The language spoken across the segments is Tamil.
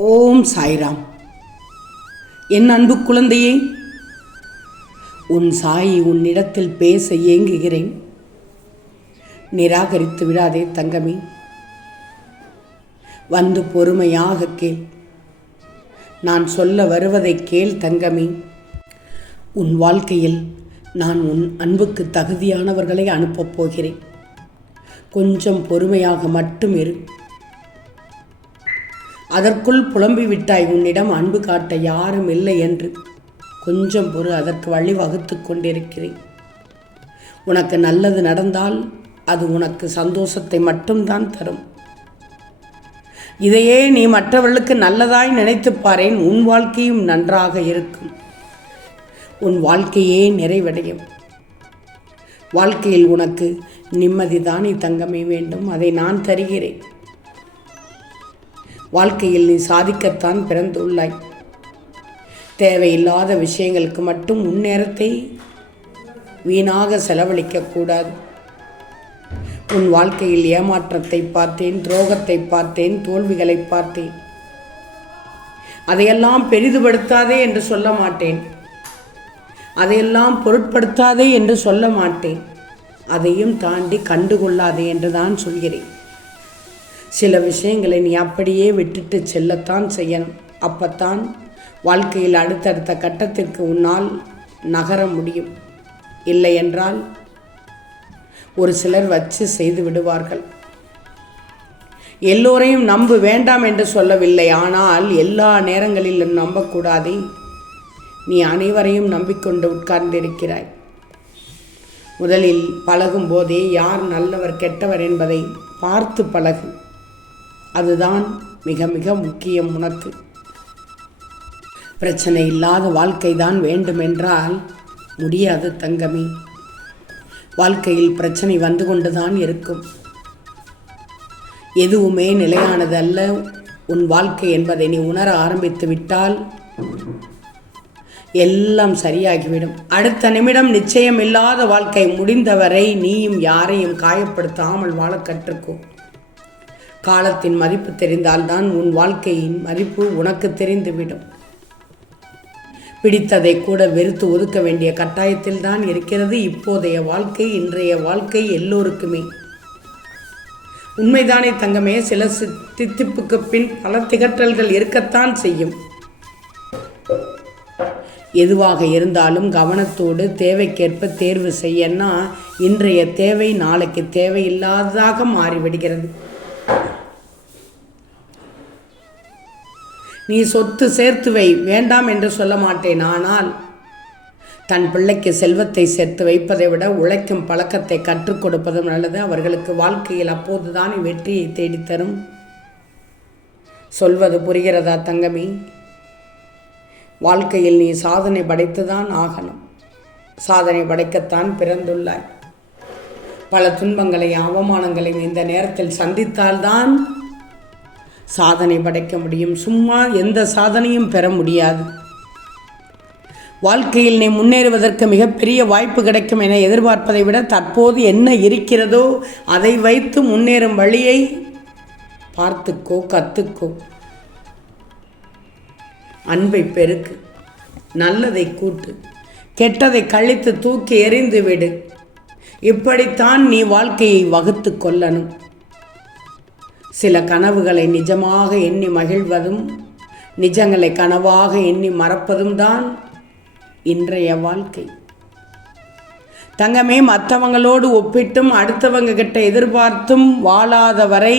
ஓம் சாய்ராம். என் அன்பு குழந்தையே உன் சாயி உன்னிடத்தில் பேச ஏங்குகிறேன். நிராகரித்து விடாதே தங்கமே. வந்து பொறுமையாக கேள். நான் சொல்ல வருவதை கேள் தங்கமே. உன் வாழ்க்கையில் நான் உன் அன்புக்கு தகுதியானவர்களை அனுப்பப் போகிறேன். கொஞ்சம் பொறுமையாக மட்டும் இரு. அதற்குள் புலம்பி விட்டாய் உன்னிடம் அன்பு காட்ட யாரும் இல்லை என்று கொஞ்சம் பொறு அதற்கு வழி வகுத்து கொண்டிருக்கிறேன். உனக்கு நல்லது நடந்தால் அது உனக்கு சந்தோஷத்தை மட்டும்தான் தரும். இதையே நீ மற்றவர்களுக்கு நல்லதாய் நினைத்துப் பாரேன். உன் வாழ்க்கையும் நன்றாக இருக்கும். உன் வாழ்க்கையே நிறைவடையும். வாழ்க்கையில் உனக்கு நிம்மதிதானே தங்கமே வேண்டும். அதை நான் தருகிறேன். வாழ்க்கையில் நீ சாதிக்கத்தான் பிறந்துள்ளாய். தேவையில்லாத விஷயங்களுக்கு மட்டும் முன்னேரத்தை வீணாக வீணாக செலவழிக்கக்கூடாது உன் வாழ்க்கையில் ஏமாற்றத்தை பார்த்தேன் துரோகத்தை பார்த்தேன் தோல்விகளை பார்த்தேன். அதையெல்லாம் பெரிதுபடுத்தாதே என்று சொல்ல மாட்டேன். அதையெல்லாம் பொருட்படுத்தாதே என்று சொல்ல மாட்டேன். அதையும் தாண்டி கண்டுகொள்ளாதே என்று தான் சொல்கிறேன். சில விஷயங்களை நீ அப்படியே விட்டுட்டு செல்லத்தான் செய்யணும். அப்பத்தான் வாழ்க்கையில் அடுத்தடுத்த கட்டத்திற்கு உன்னால் நகர முடியும். இல்லை என்றால் ஒரு சிலர் வச்சு செய்து விடுவார்கள். எல்லோரையும் நம்பு வேண்டாம் என்று சொல்லவில்லை. ஆனால் எல்லா நேரங்களிலும் நம்பக்கூடாதே. நீ அனைவரையும் நம்பிக்கொண்டு உட்கார்ந்திருக்கிறாய். முதலில் பழகும் போதே யார் நல்லவர் கெட்டவர் என்பதை பார்த்து பழகு. அதுதான் மிக மிக முக்கியம் உனக்கு. பிரச்சனை இல்லாத வாழ்க்கை தான் வேண்டுமென்றால் முடியாது தங்கமே. வாழ்க்கையில் பிரச்சனை வந்து கொண்டுதான் இருக்கும். எதுவுமே நிலையானது அல்ல உன் வாழ்க்கை என்பதை நீ உணர ஆரம்பித்து விட்டால் எல்லாம் சரியாகிவிடும். அடுத்த நிமிடம் நிச்சயம் இல்லாத வாழ்க்கை முடிந்தவரை நீயும் யாரையும் காயப்படுத்தாமல் வாழ கற்றுக்கோ. காலத்தின் மதிப்பு தெரிந்தால்தான் உன் வாழ்க்கையின் மதிப்பு உனக்கு தெரிந்துவிடும். பிடித்ததை கூட வெறுத்து ஒதுக்க வேண்டிய கட்டாயத்தில் தான் இருக்கிறது இப்போதைய வாழ்க்கை இன்றைய வாழ்க்கை எல்லோருக்குமே. உண்மைதானே தங்கமே சில தித்திப்புக்கு பின் பல திகற்றல்கள் இருக்கத்தான் செய்யும். எதுவாக இருந்தாலும் கவனத்தோடு தேவைக்கேற்ப தேர்வு செய்யன்னா இன்றைய தேவை நாளைக்கு தேவையில்லாததாக மாறிவிடுகிறது. நீ சொத்து சேர்த்து வை. வேண்டாம் என்று சொல்ல மாட்டேன். ஆனால் தன் பிள்ளைக்கு செல்வத்தை சேர்த்து வைப்பதை விட உழைக்கும் பழக்கத்தை கற்றுக் கொடுப்பதும் நல்லது. அவர்களுக்கு வாழ்க்கையில் அப்போதுதான் வெற்றியை தேடித்தரும் சொல்வது புரிகிறதா தங்கமி? வாழ்க்கையில் நீ சாதனை படைத்துதான் ஆகணும். சாதனை படைக்கத்தான் பிறந்துள்ளாய். பல துன்பங்களையும் அவமானங்களையும் இந்த நேரத்தில் சந்தித்தால்தான் சாதனை படைக்க முடியும். சும்மா எந்த சாதனையும் பெற முடியாது. வாழ்க்கையில் நீ முன்னேறுவதற்கு மிகப்பெரிய வாய்ப்பு கிடைக்கும் என எதிர்பார்ப்பதை விட தற்போது என்ன இருக்கிறதோ அதை வைத்து முன்னேறும் வழியை பார்த்துக்கோ கத்துக்கோ. அன்பை பெருக்கு. நல்லதை கூட்டு. கெட்டதை கழித்து தூக்கி எறிந்து விடு. இப்படித்தான் நீ வாழ்க்கையை வகுத்து கொள்ளணும். சில கனவுகளை நிஜமாக எண்ணி மகிழ்வதும் நிஜங்களை கனவாக எண்ணி மறப்பதும் தான் இன்றைய வாழ்க்கை. தங்கமே மற்றவங்களோடு ஒப்பிட்டும் அடுத்தவங்க கிட்ட எதிர்பார்த்தும் வாழாத வரை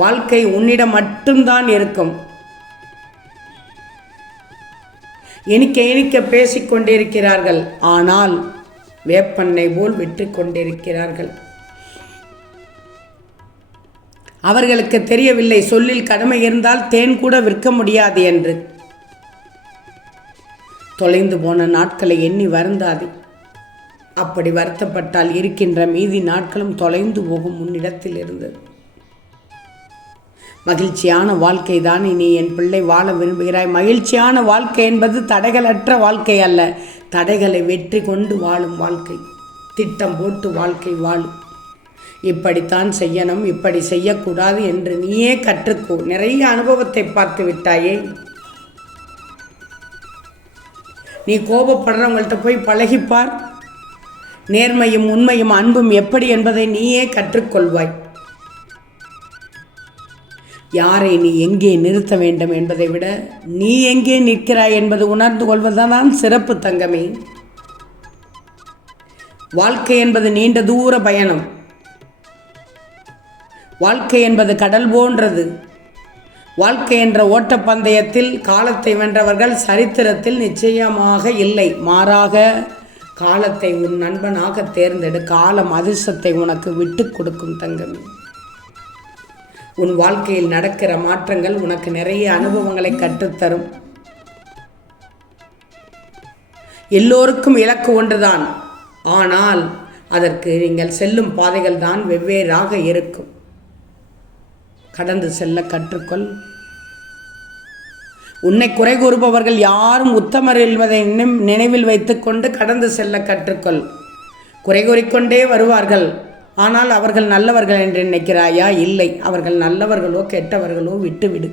வாழ்க்கை உன்னிடம் மட்டும்தான் இருக்கும். இனிக்க இனிக்க பேசிக்கொண்டிருக்கிறார்கள் ஆனால் வேப்பண்ணை போல் விட்டு கொண்டிருக்கிறார்கள் அவர்களுக்கு தெரியவில்லை. சொல்லில் கடமை இருந்தால் தேன் கூட விற்க முடியாது என்று. தொலைந்து போன நாட்களை எண்ணி வருந்தாது. அப்படி வருத்தப்பட்டால் இருக்கின்ற மீதி நாட்களும் தொலைந்து போகும் முன்னிடத்தில் இருந்தது மகிழ்ச்சியான வாழ்க்கை தான் இனி என் பிள்ளை வாழ விரும்புகிறாய். மகிழ்ச்சியான வாழ்க்கை என்பது தடைகளற்ற வாழ்க்கை அல்ல. தடைகளை வெற்றி கொண்டு வாழும் வாழ்க்கை. திட்டம் போட்டு வாழ்க்கை வாழும். இப்படித்தான் செய்யணும் இப்படி செய்யக்கூடாது என்று நீயே கற்றுக்கோ. நிறைய அனுபவத்தை பார்த்து விட்டாயே. நீ கோபப்படுறவங்கள்ட்ட போய் பழகிப்பார். நேர்மையும் உண்மையும் அன்பும் எப்படி என்பதை நீயே கற்றுக்கொள்வாய். யாரை நீ எங்கே நிறுத்த வேண்டும் என்பதை விட நீ எங்கே நிற்கிறாய் என்பது உணர்ந்து கொள்வதுதான் சிறப்பு தங்கமே. வாழ்க்கை என்பது நீண்ட தூர பயணம். வாழ்க்கை என்பது கடல் போன்றது. வாழ்க்கை என்ற ஓட்டப்பந்தயத்தில் காலத்தை வென்றவர்கள் சரித்திரத்தில் நிச்சயமாக இல்லை. மாறாக காலத்தை உன் நண்பனாக தேர்ந்தெடு. காலம் அதிர்ஷ்டத்தை உனக்கு விட்டு கொடுக்கும் தங்கம். உன் வாழ்க்கையில் நடக்கிற மாற்றங்கள் உனக்கு நிறைய அனுபவங்களை கற்றுத்தரும். எல்லோருக்கும் இலக்கு ஒன்றுதான். ஆனால் அதற்கு நீங்கள் செல்லும் பாதைகள் தான் வெவ்வேறாக இருக்கும். கடந்து செல்ல கற்றுக்கொள். உன்னை குறை கூறுபவர்கள் யாரும் உத்தமர் என்பதை நினைவில் வைத்துக்கொண்டு கடந்து செல்ல கற்றுக்கொள். குறை கூறிக்கொண்டே வருவார்கள். ஆனால் அவர்கள் நல்லவர்கள் என்று நினைக்கிறாயா? இல்லை. அவர்கள் நல்லவர்களோ கெட்டவர்களோ விட்டுவிடு.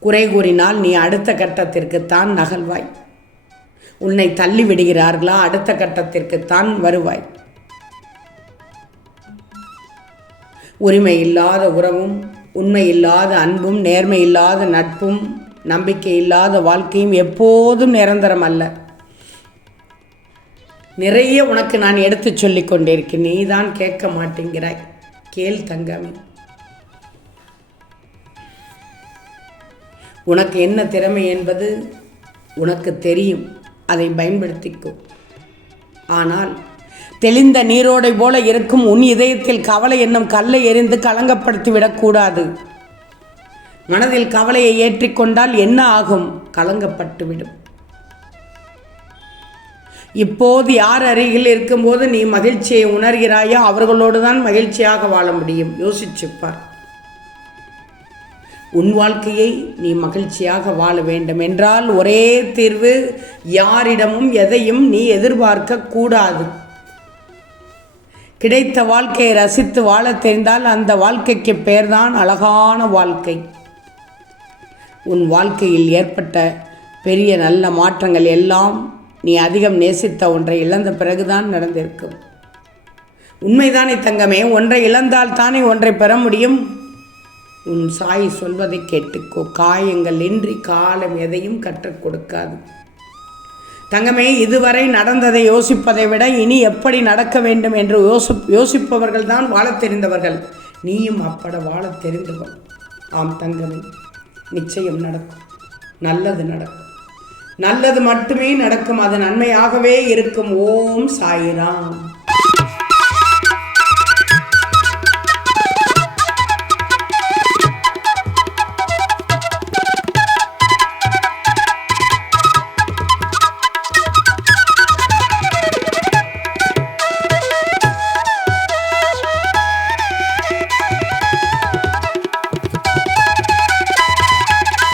குறை கூறினால் நீ அடுத்த கட்டத்திற்குத்தான் நகல்வாய் உன்னை தள்ளி விடுகிறார்களா? அடுத்த கட்டத்திற்குத்தான் வருவாய். உரிமை இல்லாத உறவும் உண்மை இல்லாத அன்பும் நேர்மை இல்லாத நட்பும் நம்பிக்கை இல்லாத வாழ்க்கையும் எப்போதும் நிரந்தரம் அல்ல. நிறைய உனக்கு நான் எடுத்துச் சொல்லி கொண்டிருக்கேன் நீ தான் கேட்க மாட்டேங்கிறாய். கேள் தங்கமே. உனக்கு என்ன திறமை என்பது உனக்கு தெரியும் அதை பயன்படுத்திக்கோ. ஆனால் தெளிந்த நீரோடை போல இருக்கும் உன் இதயத்தில் கவலை என்னும் கல்லை எறிந்து கலங்கப்படுத்தி விடக்கூடாது. மனதில் கவலையை ஏற்றிக்கொண்டால் என்ன ஆகும்? கலங்கப்பட்டுவிடும் இப்போது யார் அருகில் இருக்கும்போது நீ மகிழ்ச்சியை உணர்கிறாயோ அவர்களோடு தான் மகிழ்ச்சியாக வாழ முடியும். யோசிச்சுப்பார். உன் வாழ்க்கையை நீ மகிழ்ச்சியாக வாழ வேண்டும் என்றால் ஒரே தீர்வு யாரிடமும் எதையும் நீ எதிர்பார்க்க கூடாது. கிடைத்த வாழ்க்கையை ரசித்து வாழத் தெரிந்தால் அந்த வாழ்க்கைக்கு பெயர்தான் அழகான வாழ்க்கை. உன் வாழ்க்கையில் ஏற்பட்ட பெரிய நல்ல மாற்றங்கள் எல்லாம் நீ அதிகம் நேசித்த ஒன்றை இழந்த பிறகுதான் நடந்திருக்கும். உண்மைதானே தங்கமே ஒன்றை இழந்தால் தானே ஒன்றை பெற முடியும்? உன் சாய் சொல்வதை கேட்டுக்கோ காயங்கள் இன்றி காலம் எதையும் கற்றுக் கொடுக்காது. தங்கமே இதுவரை நடந்ததை யோசிப்பதை விட இனி எப்படி நடக்க வேண்டும் என்று யோசி யோசிப்பவர்கள் தான் வாழத் தெரிந்தவர்கள். நீயும் அப்பட வாழத் தெரிந்து ஆம் தங்கமே நிச்சயம் நடக்கும். நல்லது நடக்கும். நல்லது மட்டுமே நடக்கும். அது நன்மையாகவே இருக்கும். ஓம் சாயிராம்.